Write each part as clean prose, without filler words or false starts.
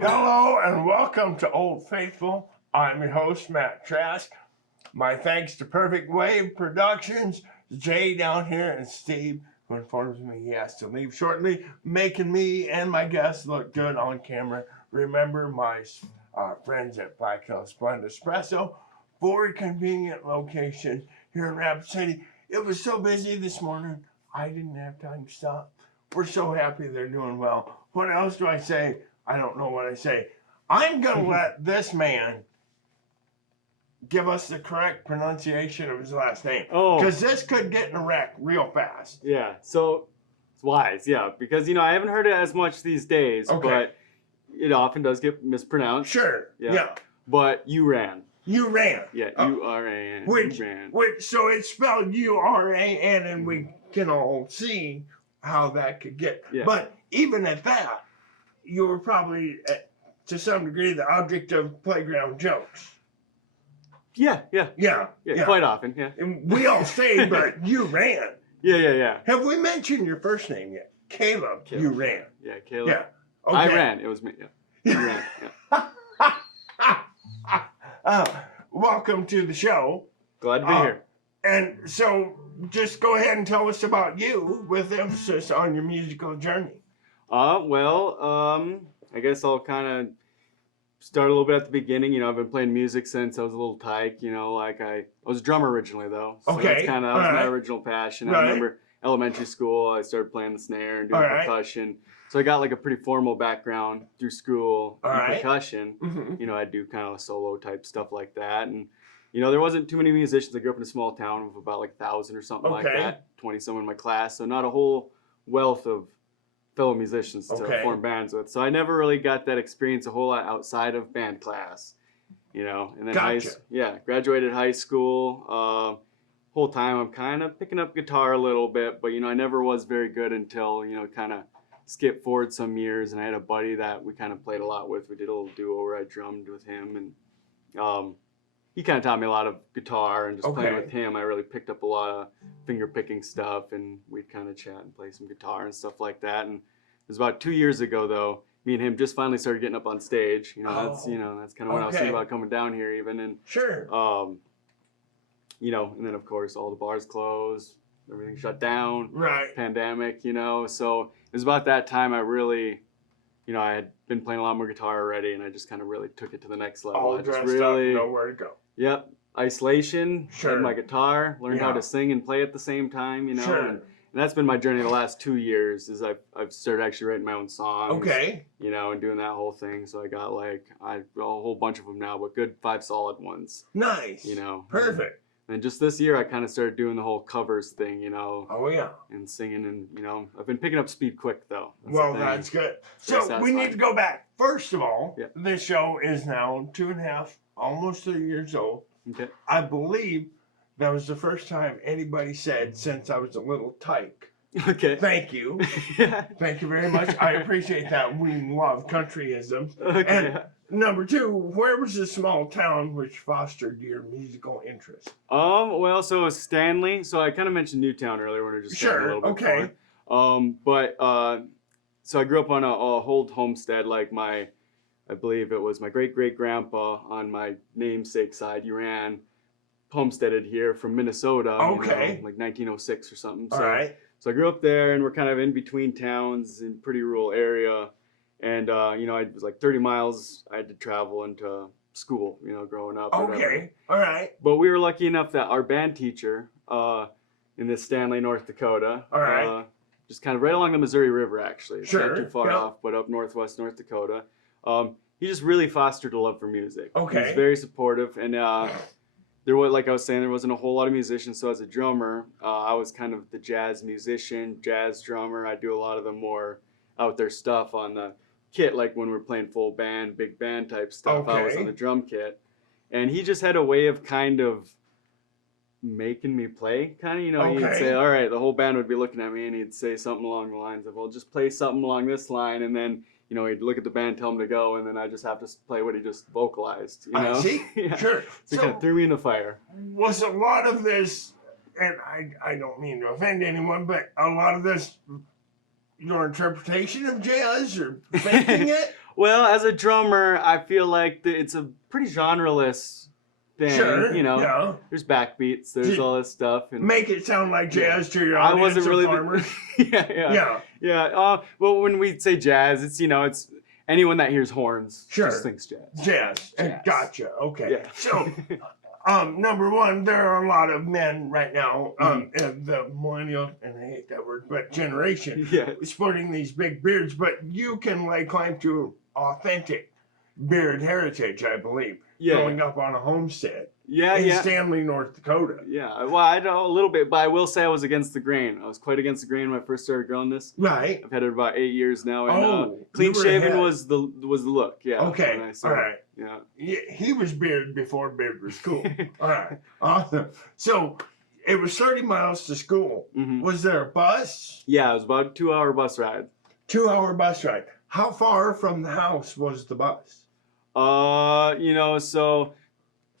Hello and welcome to Old Faithful. I'm your host, Matt Trask. My thanks to Perfect Wave Productions, Jay down here, and Steve, who informs me he has to leave shortly, making me and my guests look good on camera. Remember my friends at Black Hill Splendid Espresso, 4 convenient locations here in Rapid City. It was so busy this morning, I didn't have time to stop. We're so happy they're doing well. What else do I say? I don't know what I say. I'm going to let this man give us the correct pronunciation of his last name. Because this could get in a wreck real fast. Yeah, so it's wise, yeah. Because, I haven't heard it as much these days, but it often does get mispronounced. Sure, yeah. But Uran. Uran. Yeah, U-R-A-N. Which, so it's spelled U-R-A-N, and we can all see how that could get. Yeah. But even at that, you were probably, to some degree, the object of playground jokes. Yeah, quite often, yeah. And we all stayed, but you ran. Yeah. Have we mentioned your first name yet? Caleb. You ran. Yeah, Caleb. Yeah. Okay. I ran. It was me. Yeah. You ran. Yeah. Welcome to the show. Glad to be here. And so, just go ahead and tell us about you, with emphasis on your musical journey. I guess I'll kind of start a little bit at the beginning. I've been playing music since I was a little tyke. I was a drummer originally, though. So that was my original passion. I remember elementary school, I started playing the snare and doing percussion. So I got like a pretty formal background through school in percussion. Mm-hmm. I'd do kind of solo type stuff like that. And, there wasn't too many musicians. I grew up in a small town of about like 1,000 or something like that. 20-some in my class. So not a whole wealth of fellow musicians to form bands with. So I never really got that experience a whole lot outside of band class. And then graduated high school. Whole time I'm kind of picking up guitar a little bit, but I never was very good until kind of skip forward some years, and I had a buddy that we kind of played a lot with. We did a little duo where I drummed with him, and he kind of taught me a lot of guitar, and just playing with him I really picked up a lot of finger picking stuff, and we'd kind of chat and play some guitar and stuff like that. And it was about 2 years ago though, me and him just finally started getting up on stage. That's kind of when I was thinking about coming down here even. And and then of course all the bars closed, everything shut down, pandemic, so it was about that time I really, I had been playing a lot more guitar already, and I just kind of really took it to the next level. All dressed up, nowhere to go. Yep, isolation, had my guitar, learned how to sing and play at the same time, and that's been my journey the last 2 years, is I've started actually writing my own songs, and doing that whole thing. So I got a whole bunch of them now, but good 5 solid ones. Nice. Perfect. And just this year, I kind of started doing the whole covers thing, and singing, and I've been picking up speed quick though. That's good. So we need to go back. First of all, this show is now 2.5, almost 3 years old. Okay. I believe that was the first time anybody said since I was a little tyke. Okay. Thank you. Thank you very much. I appreciate that. We love countryisms. Okay. And number 2, where was the small town which fostered your musical interest? So it was Stanley. So I kind of mentioned Newtown earlier when we were just a little bit before. So I grew up on a old homestead, I believe it was my great-great-grandpa on my namesake side, Uran, homesteaded here from Minnesota, like 1906 or something. So I grew up there, and we're kind of in between towns in a pretty rural area. And, it was like 30 miles I had to travel into school, growing up. Okay, all right. But we were lucky enough that our band teacher in this Stanley, North Dakota, just kind of right along the Missouri River, actually. It's not too far off, but up northwest North Dakota. He just really fostered a love for music. Okay. He was very supportive, and there was, like I was saying, there wasn't a whole lot of musicians. So as a drummer, I was kind of the jazz musician, jazz drummer. I do a lot of the more out there stuff on the kit, like when we're playing full band, big band type stuff. I was on the drum kit, and he just had a way of kind of making me play, he'd say, all right, the whole band would be looking at me, and he'd say something along the lines of, well, just play something along this line, and then he'd look at the band, tell him to go, and then I just have to play what he just vocalized. I see. Sure. So he kind of threw me in the fire. Was a lot of this and I don't mean to offend anyone, but a lot of this, your interpretation of jazz or faking it? Well, as a drummer, I feel like it's a pretty genreless thing. Sure, you know, yeah. There's backbeats, there's all this stuff, and make it sound like jazz to your I audience wasn't really of farmers. Yeah. Well, when we say jazz, it's it's anyone that hears horns just thinks jazz. Jazz. Gotcha. Okay. Yeah. So, number one, there are a lot of men right now, the millennial, and I hate that word, but generation, sporting these big beards. But you can lay claim to authentic beard heritage, I believe. Growing up on a homestead. In Stanley, North Dakota. Yeah, well, I know a little bit, but I will say I was against the grain. I was quite against the grain when I first started growing this. Right. I've had it about 8 years now, and clean shaven was the look. Yeah. Okay. All right. Yeah. He was beard before beard was cool. All right. Awesome. So it was 30 miles to school. Mm-hmm. Was there a bus? Yeah, it was about a 2-hour bus ride. 2-hour bus ride. How far from the house was the bus? So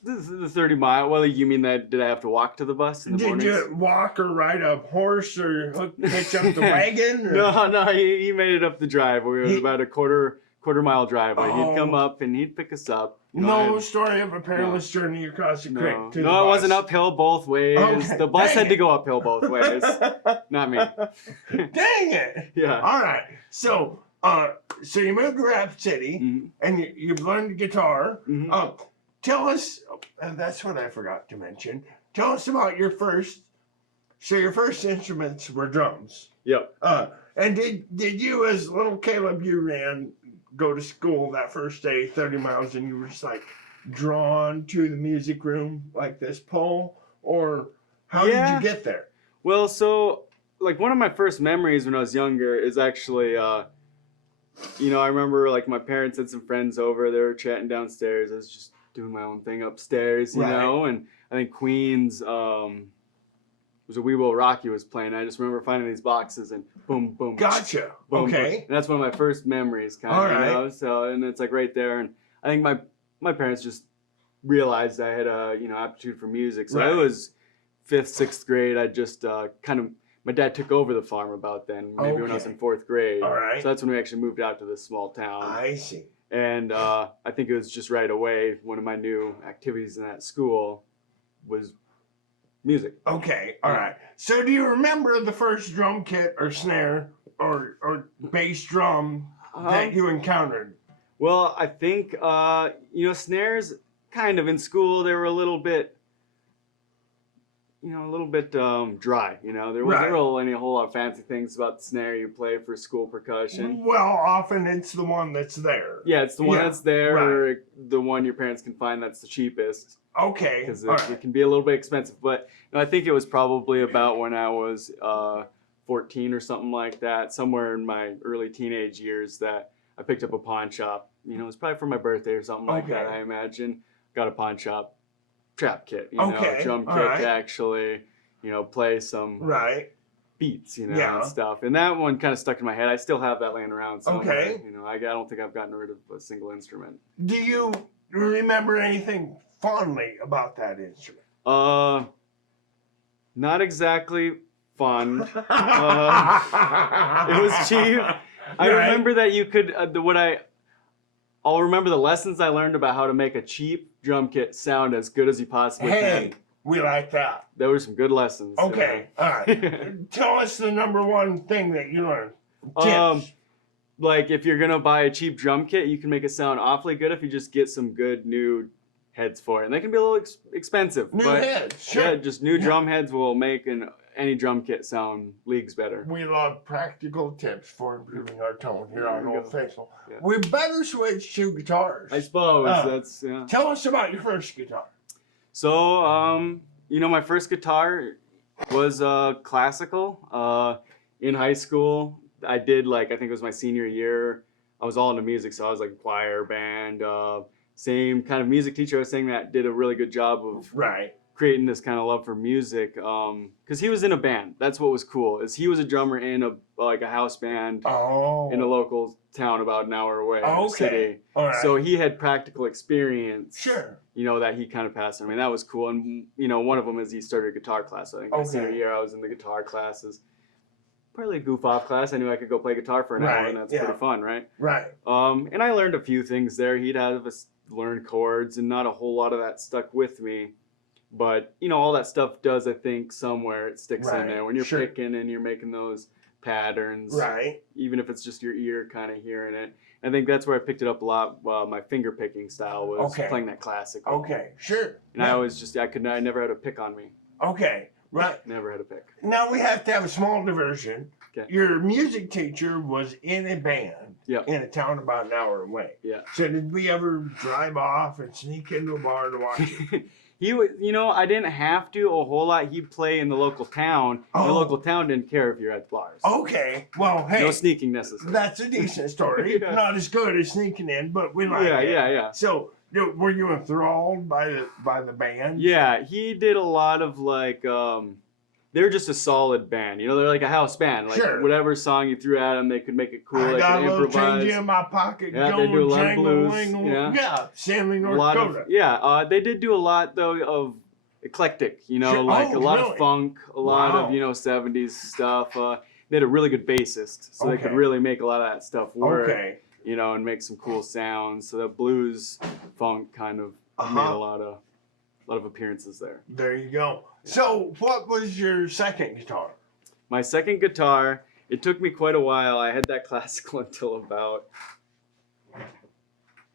the 30 mile. Well, you mean that? Did I have to walk to the bus in the mornings? Did you walk or ride a horse or hitch up the wagon? Or? No. He made it up the driveway. It was about a quarter mile driveway. He'd come up and he'd pick us up. No story of a perilous journey across the creek to the bus. No, it wasn't uphill both ways. Okay. The bus had to go uphill both ways. Not me. Dang it! Yeah. All right. So you moved to Rapid City, and you've learned guitar. Mm-hmm. Tell us, and that's what I forgot to mention. Tell us about your first instruments were drums. Yep. And did you, as little Caleb Uran, go to school that first day, 30 miles, and you were just like drawn to the music room like this pole, or how did you get there? Well, so like one of my first memories when I was younger is actually. I remember like my parents had some friends over. They were chatting downstairs. I was just doing my own thing upstairs, you know. And I think Queen's was a We Will Rock You was playing. I just remember finding these boxes and boom, boom. Gotcha. Boom, okay. Boom. And that's one of my first memories, kind of. All right. You know. So and it's like right there. And I think my parents just realized I had a aptitude for music. So I was 5th, 6th grade. I just my dad took over the farm about then, maybe when I was in 4th grade. All right. So that's when we actually moved out to this small town. I see. And I think it was just right away, one of my new activities in that school was music. Okay, all right. So do you remember the first drum kit or snare or bass drum that you encountered? Well, I think, snares kind of in school, they were a little bit dry. There wasn't really a whole lot of fancy things about the snare you play for school percussion. Well, often it's the one that's there. Yeah, it's the one that's there, or the one your parents can find that's the cheapest. Okay. Because it can be a little bit expensive. But I think it was probably about when I was 14 or something like that, somewhere in my early teenage years, that I picked up a pawn shop. It was probably for my birthday or something like that, I imagine. Got a pawn shop trap kit, drum kit to actually, play some beats, and stuff. And that one kind of stuck in my head. I still have that laying around somewhere. Okay. I don't think I've gotten rid of a single instrument. Do you remember anything fondly about that instrument? Not exactly fond. It was cheap. I remember that you could, I'll remember the lessons I learned about how to make a cheap drum kit sound as good as you possibly can. We like that. There were some good lessons. Okay, all right. Tell us the number one thing that you learned. Tips. Like if you're gonna buy a cheap drum kit, you can make it sound awfully good if you just get some good new heads for it. And they can be a little expensive. New heads, sure. Yeah, just new drum heads will make any drum kit sound leagues better. We love practical tips for improving our tone here on Old Faithful. Yeah. We better switch to guitars. I suppose. Tell us about your first guitar. So, my first guitar was classical. In high school, I did I think it was my senior year. I was all into music, so I was like choir, band, same kind of music teacher I was saying that did a really good job of creating this kind of love for music, because he was in a band. That's what was cool, is he was a drummer in a house band in a local town about an hour away, city. All right. So he had practical experience. Sure. You know, that he kind of passed on. I mean, that was cool. And you know, one of them is he started a guitar class. I think my senior year I was in the guitar classes. Probably a goof off class. I knew I could go play guitar for an hour, and that's pretty fun, right? Right. And I learned a few things there. He'd have us learn chords, and not a whole lot of that stuck with me. But, you know, all that stuff does, I think, somewhere it sticks in there. When you're picking and you're making those patterns, even if it's just your ear kind of hearing it. I think that's where I picked it up a lot. My finger picking style was playing that classic. Okay, sure. And I always just, I never had a pick on me. Okay, right. Never had a pick. Now we have to have a small diversion. Okay. Your music teacher was in a band in a town about an hour away. Yeah. So did we ever drive off and sneak into a bar to watch it? He would, you know, I didn't have to a whole lot. He'd play in the local town. The local town didn't care if you're at bars. Okay. Well, hey. No sneaking necessary. That's a decent story. Not as good as sneaking in, but we like it. Yeah. So, were you enthralled by the band? Yeah, he did a lot of they're just a solid band. You know, they're like a house band. Like whatever song you threw at them, they could make it cool. I they got could a little improvise. change in my pocket. Yeah, they do a lot of blues. Stanley, North Dakota. They did do a lot though of eclectic. You know, a lot of funk, a lot of 70s stuff. They had a really good bassist, so they could really make a lot of that stuff work. You know, and make some cool sounds. So that blues, funk kind of made a lot of appearances there. There you go. So, what was your second guitar? My second guitar, it took me quite a while. I had that classical until about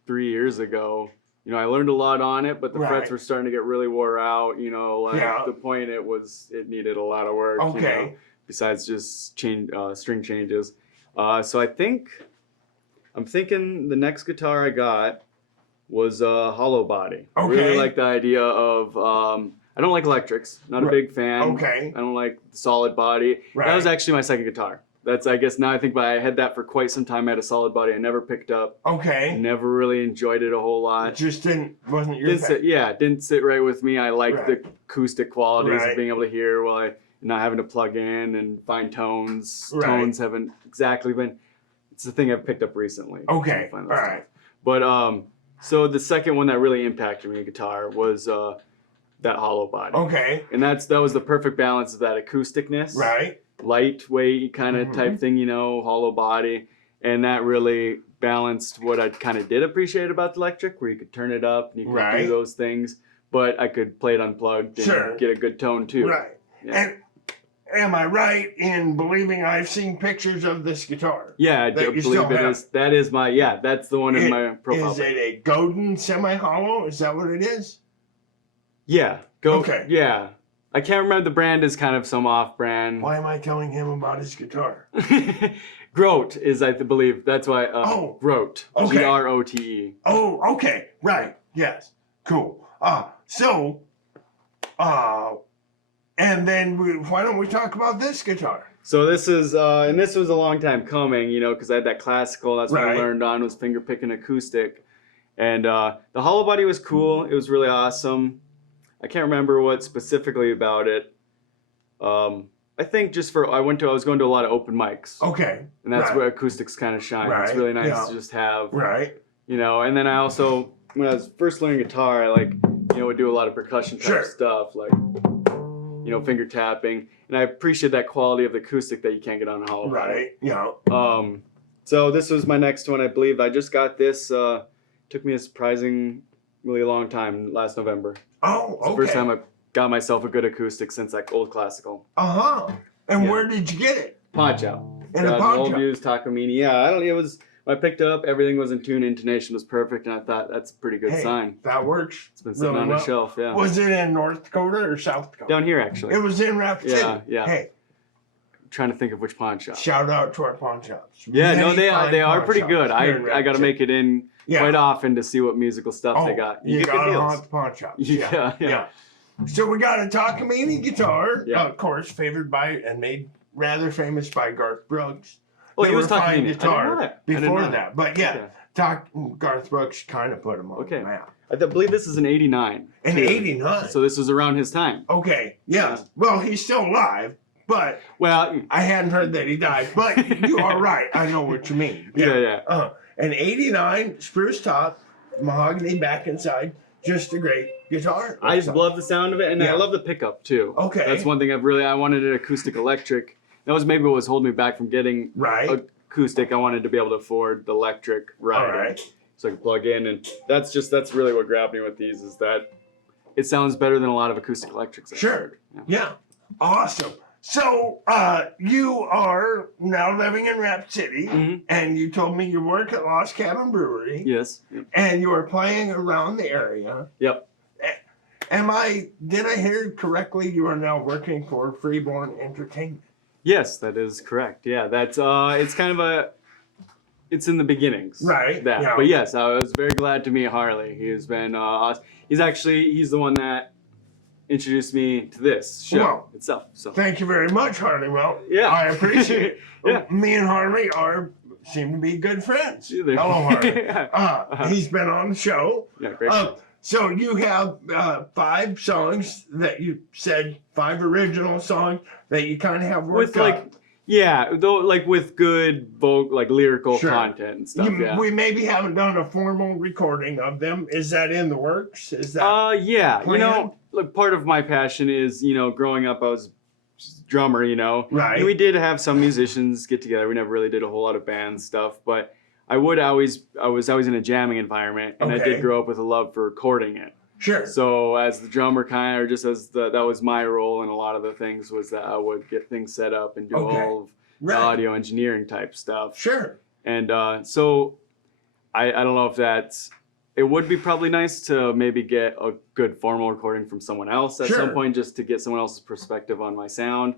3 years ago. You know, I learned a lot on it, but the frets were starting to get really wore out. You know, the point it needed a lot of work. You know, besides just string changes. So I'm thinking the next guitar I got was a hollow body. I really like the idea of, I don't like electrics, not a big fan. I don't like the solid body. That was actually my second guitar. That's, I guess now I think, but I had that for quite some time. I had a solid body I never picked up. Never really enjoyed it a whole lot. It just wasn't your thing. Didn't sit right with me. I liked the acoustic qualities of being able to hear while not having to plug in and find tones. Tones haven't exactly been, it's the thing I've picked up recently. But, so the second one that really impacted me in guitar was that hollow body. And that was the perfect balance of that acousticness. Lightweight kind of type thing, you know, hollow body. And that really balanced what I kind of did appreciate about the electric, where you could turn it up and you could do those things. But I could play it unplugged and get a good tone too. And am I right in believing I've seen pictures of this guitar? Yeah, I do believe it is. That is that's the one in my profile. Is it a Godin semi-hollow? Is that what it is? Yeah. Yeah. I can't remember, the brand is kind of some off-brand. Why am I telling him about his guitar? Grote is, I believe, that's why, Grote. Grote. Oh, okay. Right. Yes. Cool. And then why don't we talk about this guitar? So this is, and this was a long time coming, you know, because I had that classical. That's what I learned on, was finger picking acoustic. And the hollow body was cool. It was really awesome. I can't remember what specifically about it. I think just I was going to a lot of open mics. And that's where acoustics kind of shine. It's really nice to just have, you know. And then I also, when I was first learning guitar, I would do a lot of percussion type stuff, like, you know, finger tapping. And I appreciate that quality of the acoustic that you can't get on a hollow body. So this was my next one, I believe. I just got this. Took me a surprisingly long time, last November. It's the first time I got myself a good acoustic since that old classical. And where did you get it? Pawn shop. In a pawn shop? Old used Tacomani. Yeah, when I picked it up, everything was in tune, intonation was perfect, and I thought that's a pretty good sign. That works. It's been sitting on the shelf, Was it in North Dakota or South Dakota? Down here, actually. It was in Rapid City. Yeah. Hey. I'm trying to think of which pawn shop. Shout out to our pawn shops. Yeah, no, they are pretty good. I got to make it in quite often to see what musical stuff they got. You got to haunt the pawn shops. Yeah. So we got a Tacomani guitar, of course, favored by and made rather famous by Garth Brooks. Oh, he was Tacomani guitar before that. But Garth Brooks kind of put him on the map. I believe this is an 89. An 89? So this was around his time. Okay, yeah. Well, he's still alive, but I hadn't heard that he died. But you are right. I know what you mean. Yeah. An 89 spruce top, mahogany back inside, just a great guitar. I just love the sound of it, and I love the pickup too. Okay. That's one thing I wanted an acoustic electric. That was maybe what was holding me back from getting acoustic. I wanted to be able to afford the electric rider. So I could plug in, and that's really what grabbed me with these, is that it sounds better than a lot of acoustic electrics I've heard. Yeah. Awesome. So you are now living in Rapid City, and you told me you work at Lost Cabin Brewery. Yes. And you are playing around the area. Yep. Did I hear correctly? You are now working for Freeborn Entertainment. Yes, that is correct. Yeah, that's it's kind of it's in the beginnings. Right. But yes, I was very glad to meet Harley. He's been he's the one that introduced me to this show itself. So thank you very much, Harley. Well, yeah, I appreciate it. Me and Harley seem to be good friends. Hello, Harley. He's been on the show. Yeah, great. So you have 5 songs that you said, 5 original songs that you kind of have worked up. With good lyrical content and stuff. We maybe haven't done a formal recording of them. Is that in the works? Is that planned? Part of my passion is, growing up I was a drummer, Right. And we did have some musicians get together. We never really did a whole lot of band stuff, but I was always in a jamming environment, and I did grow up with a love for recording it. Sure. So as the drummer that was my role in a lot of the things, was that I would get things set up and do all of the audio engineering type stuff. Sure. And so I don't know if it would be probably nice to maybe get a good formal recording from someone else at some point, just to get someone else's perspective on my sound.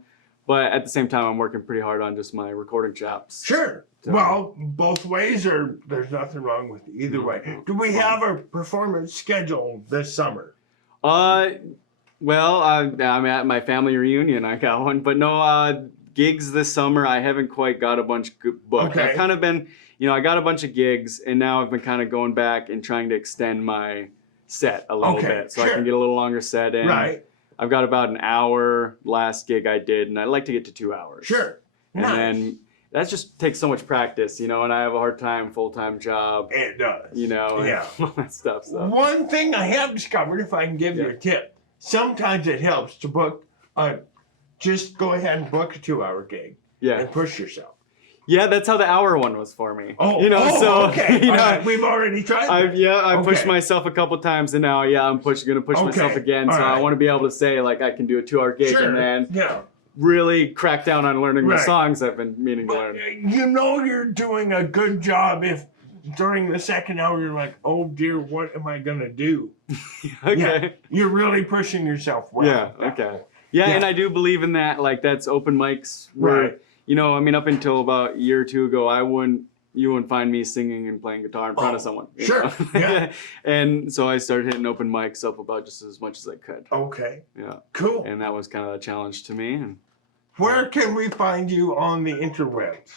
But at the same time, I'm working pretty hard on just my recording chops. Sure. So, well, both ways, there's nothing wrong with either way. Do we have a performance scheduled this summer? Well, I'm at my family reunion. I got one, but no gigs this summer. I haven't quite got a bunch booked. I've kind of been, I got a bunch of gigs, and now I've been kind of going back and trying to extend my set a little bit, so I can get a little longer set in. Right. I've got about an hour last gig I did, and I'd like to get to 2 hours. Sure. And then that just takes so much practice, and I have a hard time, full-time job. It does. And all that stuff. So. One thing I have discovered, if I can give you a tip, sometimes it helps to book just go ahead and book a 2-hour gig. And push yourself. Yeah, that's how the hour one was for me. Okay. We've already tried that. I pushed myself a couple times, and now, I'm going to push myself again. So I want to be able to say, I can do a 2-hour gig and then really crack down on learning the songs I've been meaning to learn. You're doing a good job if during the second hour you're like, oh dear, what am I going to do? You're really pushing yourself well. And I do believe in that. That's open mics where... up until about a year or two ago, you wouldn't find me singing and playing guitar in front of someone. Sure. And so I started hitting open mics up about just as much as I could. Okay. Yeah. Cool. And that was kind of a challenge to me. And where can we find you on the interwebs?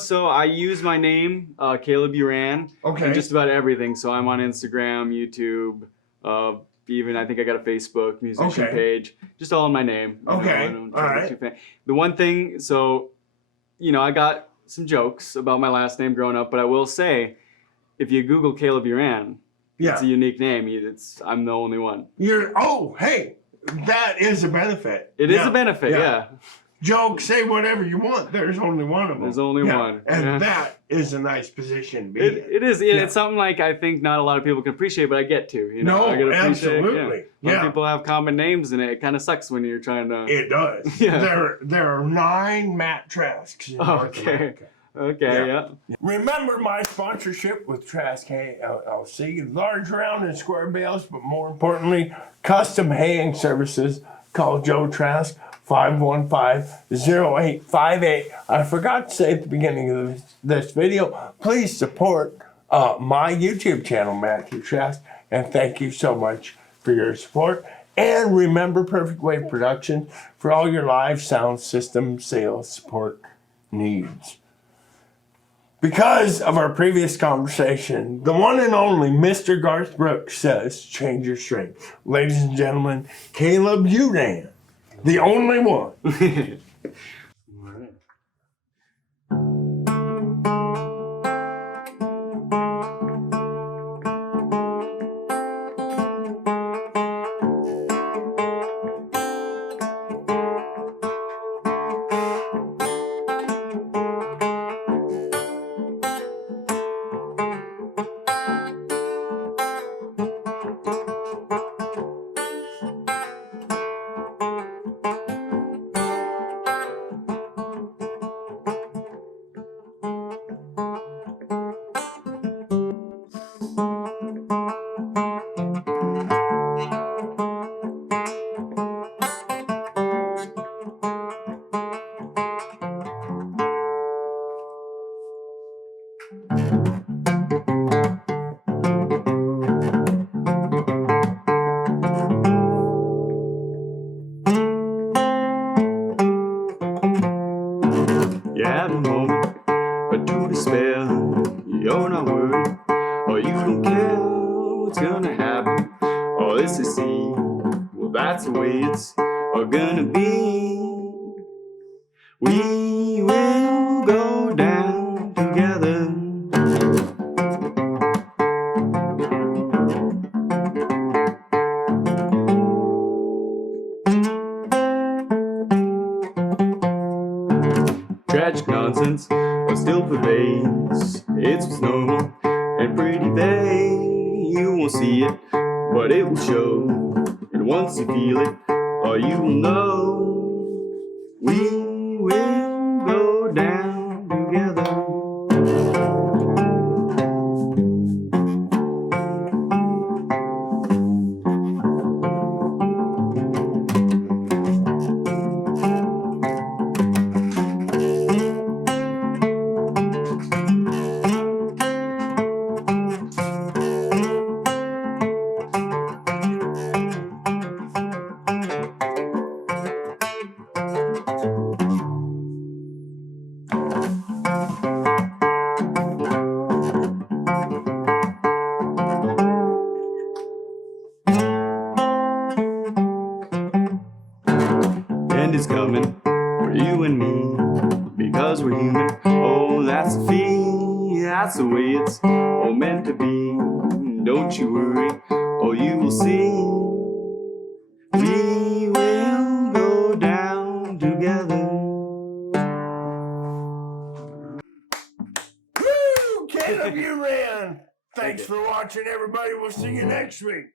So I use my name, Caleb Uran, in just about everything. So I'm on Instagram, YouTube, even I think I got a Facebook musician page, just all in my name. All right. The one thing, I got some jokes about my last name growing up, but I will say, if you Google Caleb Uran, it's a unique name. I'm the only one. That is a benefit. It is a benefit, yeah. Joke, say whatever you want. There's only one of them. There's only one. And that is a nice position to be in. It is. It's something I think not a lot of people can appreciate, but I get to. I get to absolutely. A lot of people have common names, and it kind of sucks when you're trying to... It does. There are 9 Matt Trasks in North America. Okay. Remember my sponsorship with Trask Hay LLC, large round and square bales, but more importantly, custom haying services. Call Joe Trask, 515-0858. I forgot to say at the beginning of this video, please support my YouTube channel, Matthew Trask, and thank you so much for your support. And remember Perfect Wave Productions for all your live sound system sales support needs. Because of our previous conversation, the one and only Mr. Garth Brooks says, change your string. Ladies and gentlemen, Caleb Uran, the only one. You have a moment or two to spare. You're not worried, or you don't care what's gonna happen. All this is see, well that's the way it's gonna be. We will go down together. Tragic nonsense still pervades. It's what's normal and pretty vague. You won't see it, but it will show. And once you feel it, you will know. We will go down together. End is coming for you and me, because we're human. Oh, that's the fee, that's the way it's meant to be. Don't you worry, you will see. We will go down together. Woo! Caleb Uran! Thanks for watching, everybody. We'll see you next week.